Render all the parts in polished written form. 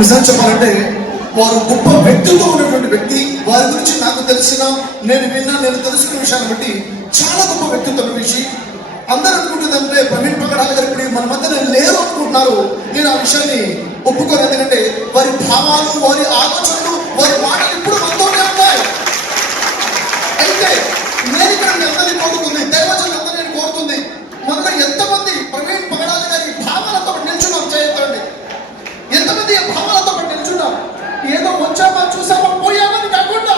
నిజం చెప్పాలంటే వారు గొప్ప వ్యక్తితో ఉన్నటువంటి వ్యక్తి. వారి గురించి నాకు తెలిసిన, నేను తెలుసుకున్న విషయాన్ని బట్టి చాలా గొప్ప వ్యక్తిత్వం విషయం. అందరూ అనుకుంటుందంటే ప్రవీణ్ పగడాల గారు ఇప్పుడు మన మధ్య లేరు అనుకుంటున్నారు. నేను ఆ విషయాన్ని ఒప్పుకోను. ఎందుకంటే వారి భావాలు, వారి ఆలోచనలు, వారి మాటలు ఇప్పుడు మనతోనే ఉన్నాయి. అయితే నేను ఇక్కడ ఎంతని కోరుతుంది, దైవజనులు ఎంతని కోరుతుంది, మనలో ఎంతమంది ప్రవీణ్ పగడాల గారి భావాలతో నిల్చున్నాం చేయొద్దండి. ఎంతమంది ఆ భావాలతో నిల్చున్నాం? ఏదో వచ్చామా చూసామా పోయామని కాకుండా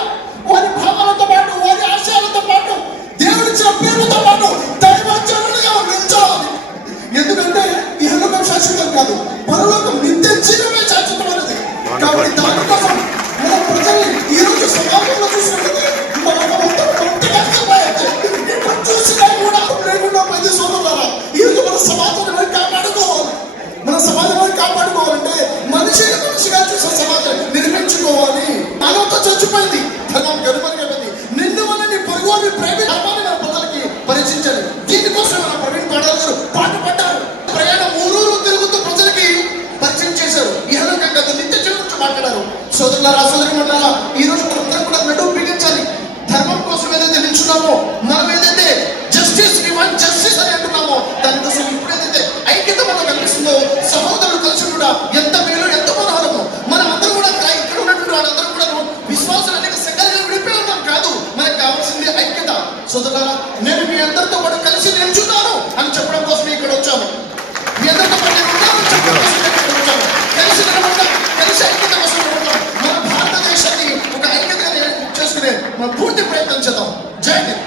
వారి భావాలతో పాటు, వారి ఆశయాలతో పాటు, దేవుడిచ్చిన పేరుతో పాటు దైవజనులుగా నిల్చోవాలి. ఎందుకంటే ఈ లోకం శాశ్వతం కాదు, పరలోకం నిత్య జీవమే శాశ్వతమైనది. కాబట్టి దానికోసం మన ప్రజల్ని ఈ రోజు సమాజంలో చూసినట్లయితే చూసినా కూడా లేకుండా ప్రతి సోదరులారా ఈ రోజు మన సమాజాన్ని కాపాడుకోవాలి. మన సమాజాన్ని కాపాడుకోవాలంటే మనిషిగా చూసే సమాజం నిర్మించుకోవాలి. మానవత చచ్చిపోయింది, ధర్మం గడుమరుగైపోయింది. నిన్ను వల్ల నీ పొరుగు వారిని ధర్మాన్ని మన ప్రజలకి పరిచయించాలి. దీనికోసం మన ప్రవీణ్ పగడాల గారు పాటుపడ్డారు. ప్రయాణం ఊరూరు తిరుగుతూ ప్రజలకి పరిచయం చేశారు. ఇహలోకంగా నిత్య జీవనం గురించి మాట్లాడారు. సోదరులారా, సోదరులారా, ఈ రోజు మనందరం కూడా నడుము బిగించాలి. ధర్మం కోసం ఏదైతే నిల్చున్నామో, మనం ఏదైతే జస్టిస్ అని అంటున్నామో, దానికోసం ఇప్పుడు ఏదైతే ఐక్యత మనకు కనిపిస్తుందో, సహోదరులు కలిసి కూడా ఎంత మేలు, ఎంత మనోహరము. మనం అందరూ కూడా ఇక్కడ ఉన్నటువంటి వాళ్ళందరూ కూడా విశ్వాసాలు అనేక సంఘాలుగా విడిపోయి ఉన్నాం కాదు. మనకు కావాల్సింది ఐక్యత. సోదరులారా, నేను మీ అందరితో కూడా కలిసి నిల్చున్నాను అని చెప్పడం కోసమే ఇక్కడ వచ్చాము. మీ అందరితో పాటు నేను ఉన్నాను అని చెప్పడం కోసం ఇక్కడ వచ్చాము. కలిసి నిలబడతాం, కలిసి ఐక్యత కోసం నిలబడతాం. మన భారతదేశాన్ని ఒక ఐక్యతగా చేసుకునే మన పూర్తి ప్రయత్నం చేద్దాం. జై హింద్.